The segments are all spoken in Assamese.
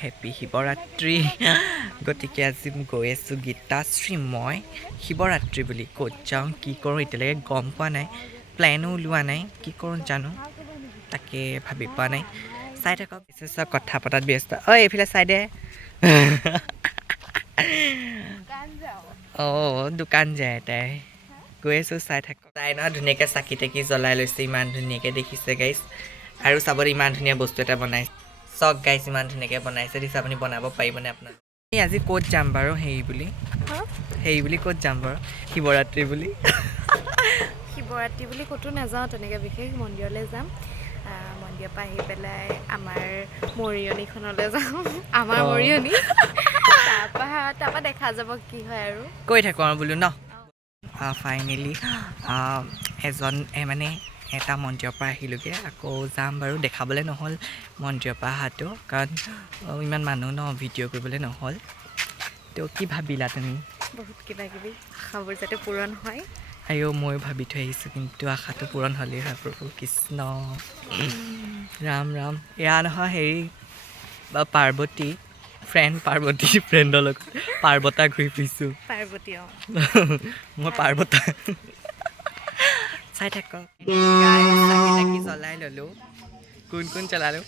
হেপী শিৱৰাত্ৰি গতিকে আজি গৈ আছোঁ গীতাশ্ৰী মই শিৱৰাত্ৰি বুলি ক'ত যাওঁ কি কৰোঁ এতিয়ালৈকে গম পোৱা নাই প্লেনো ওলোৱা নাই কি কৰোঁ জানো তাকে ভাবি পোৱা নাই চাই থাকক বিশেষ কথা পতাত ব্যস্ত ঐ এইফালে চাই দে অঁ দোকান যায় তাই গৈ আছোঁ চাই থাকক তাই নহয় ধুনীয়াকৈ চাকি তাকি জ্বলাই লৈছে ইমান ধুনীয়াকৈ দেখিছে গাইছ আৰু চাবলৈ ইমান ধুনীয়া বস্তু এটা বনাইছে চক গাইছ ইমান ধুনীয়াকৈ বনাইছে দিছে আপুনি বনাব পাৰিবনে আপোনাৰ এই আজি ক'ত যাম বাৰু হেৰি বুলি ক'ত যাম বাৰু শিৱৰাত্ৰি বুলি শিৱৰাত্ৰি বুলি ক'তো নাযাওঁ তেনেকৈ বিশেষ মন্দিৰলৈ যাম মন্দিৰৰ পৰা আহি পেলাই আমাৰ মৰিয়নিখনলৈ যাওঁ আমাৰ মৰিয়নি তাৰপৰা দেখা যাব কি হয় আৰু কৈ থাকোঁ আৰু বোলো ন ফাইনেলি এজন মানে এটা মন্দিৰৰ পৰা আহিলোঁগৈ আকৌ যাম বাৰু দেখাবলৈ নহ'ল মন্দিৰৰ পৰা অহাটো কাৰণ ইমান মানুহ ন ভিডিঅ' কৰিবলৈ নহ'ল তো কি ভাবিলা তুমি বহুত কিবা কিবি আশাবোৰ যাতে পূৰণ হয় আৰু ময়ো ভাবি থৈ আহিছোঁ কিন্তু আশাটো পূৰণ হ'লেই হয় প্ৰভু কৃষ্ণ ৰাম ৰাম এয়া নহয় হেৰি বা পাৰ্বতী ফ্ৰেণ্ডৰ লগত পাৰ্বতা ঘূৰি ফুৰিছোঁ পাৰ্বতী মই পাৰ্বতা চাই থাকক চাকি জ্বলাই ল'লোঁ কোন জ্বলালোঁ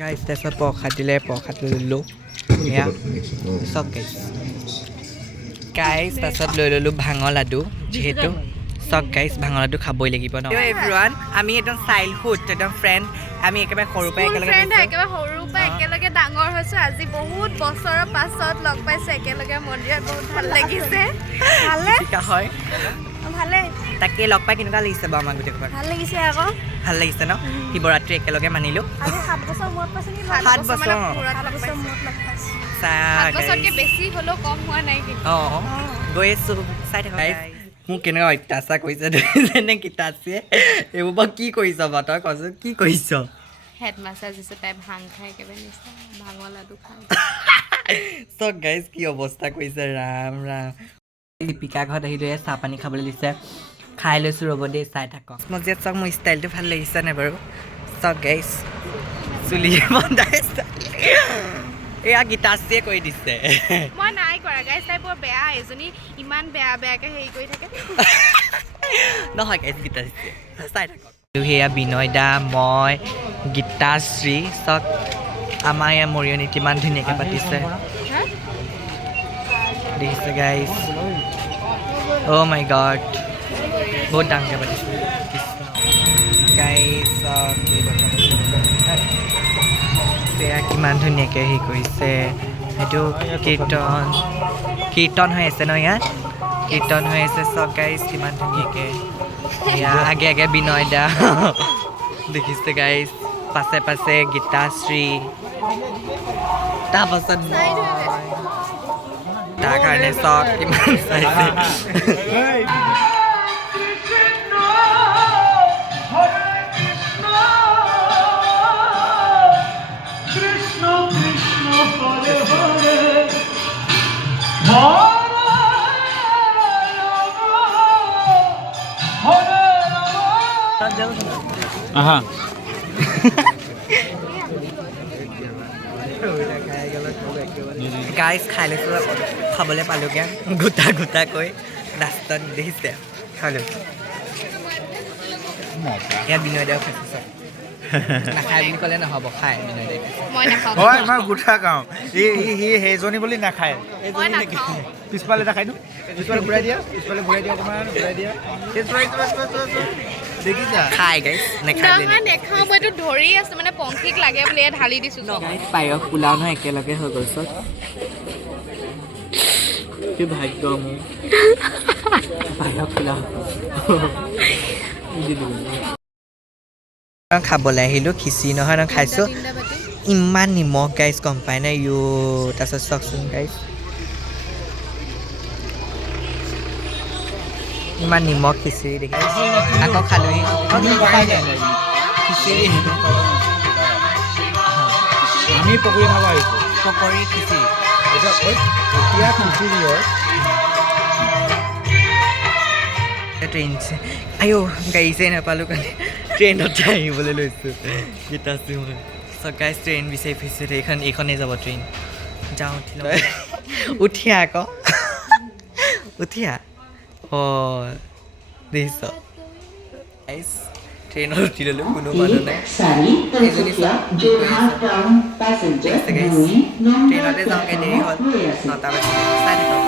গাইছ তাৰপিছত প্ৰসাদ দিলে প্ৰসাদ ল'লোঁ এয়া চব গাইছ তাৰপিছত লৈ ল'লোঁ ভাঙৰ লাডু যিহেতু চক গাইছ ভাঙৰ লাডু খাবই লাগিব ন এভৰিৱান আমি একদম চাইল্ডহুড একদম ফ্ৰেণ্ড আমি একেবাৰে সৰুৰ পৰা একেলগে ডাঙৰ হৈছোঁ আজি বহুত বছৰৰ পাছত লগ পাইছোঁ একেলগে মন্দিৰত বহুত ভাল লাগিছে হয় ভালে তাকে লগ পাই কেনেকুৱা লাগিছে বাৰু আমাক গোটেই ভাল লাগিছে আকৌ ভাল লাগিছে ন শিৱৰাত্ৰি একেলগে মানিলোঁ 7 বছৰ মূৰত পাইছোঁ নেকি 7 বছৰ বেছি হ'লেও কম হোৱা নাই অঁ গৈ আছোঁ চাই থাকক মোক কেনেকুৱা অত্যাচাৰ কৰিছে যেনে গীতাশ্ৰীয়ে এইবোৰ বাৰু কি কৰিছ বাৰু তই কচোন কি কৰিছ হেড মাছাজ দিছোঁ তাই ভাং খাই একেবাৰে নিশ্চয় ভাঙৰ লাডু খাই চব গাইজ কি অৱস্থা কৰিছে ৰাম দীপিকা ঘৰত আহিলোঁ চাহ পানী খাবলৈ দিছে খাই লৈছোঁ ৰ'ব দেই চাই থাকক মজিয়াত চক মোৰ ষ্টাইলটো ভাল লাগিছে নে বাৰু চক গাইজ চুলি বন্ধাইছে এয়া গীতাশ্ৰীয়ে কৰি দিছে মই নাই কৰা গাইজ তাই বৰ বেয়া এজনী ইমান বেয়াকৈ হেৰি কৰি থাকে নহয় গাইজ গীতাশ্ৰীয়ে চাই থাকক সেয়া বিনয় দা মই গীতাশ্ৰী চক আমাৰ ইয়াৰ মৰিয়নিত কিমান ধুনীয়াকৈ পাতিছে দেখিছে গাইজ অ' মাই গড বহুত ডাঙৰকৈ পাতিছে গাইজ সেয়া কিমান ধুনীয়াকৈ হেৰি কৰিছে সেইটো কীৰ্তন হৈ আছে ন ইয়াত কীৰ্তন হৈ আছে চব গাইজ কিমান ধুনীয়াকৈ এয়া আগে বিনয় দা দেখিছে গাইজ পাছে গীতাশ্ৰী তাৰপাছত মই তাৰ কাৰণে চব কিমান চাইছে গাইজ খাই লৈছোঁ খাবলৈ পালোঁগৈ গোটাকৈ লাষ্টত দেখিছে খালোঁ এয়া বিনয় দাও খাইছে নাখায় বুলি ক'লে নহ'ব খায় বিনয় দাই হয় মই গোঠা গাওঁ সি সেইজনী বুলি নাখায় পিছফালে নাখায় নো পিছফালে ঘূৰাই দিয়া অকণমান ঘূৰাই দিয়া দেখিছা খাই গাইজ নেখাওঁ মইতো ধৰি আছোঁ মানে পংখীক লাগে বুলি ঢালি দিছোঁ পায়স পোলাও নহয় একেলগে হৈ গ'ল চব কি ভাগ্য মোৰ পায়স পোলাও খাবলৈ আহিলোঁ খিচিৰি নহয় খাইছোঁ ইমান নিমখ গাইজ গম পাই নাই তাৰপিছত চাওকচোন গাইজ ইমান নিমখ খিচিৰি দেখি আকৌ খালোহি খিচিৰি আমি পকৰি খাব আহিছোঁ পকৰি খিচিৰি এতিয়া খিচিৰি হয় ট্ৰেইন আইঅ গাড়ীছে নাপালোঁ কাৰণে ট্ৰেইনত আহিবলৈ লৈছোঁ গীতা আছোঁ মই চ' গাইজ ট্ৰেইন বিচাৰি ফুৰিছোঁ এইখনেই যাব ট্ৰেইন যাওঁ উঠি লওঁ উঠিয়া আকৌ উঠিয়া অঁ দেখিছ গাইজ ট্ৰেইনত উঠি ল'লোঁ কোনো মানুহ নাই এজনী ট্ৰেইনতে যাওঁগৈ দেৰি হ'ল 9টা বাজিলে চাই থাকক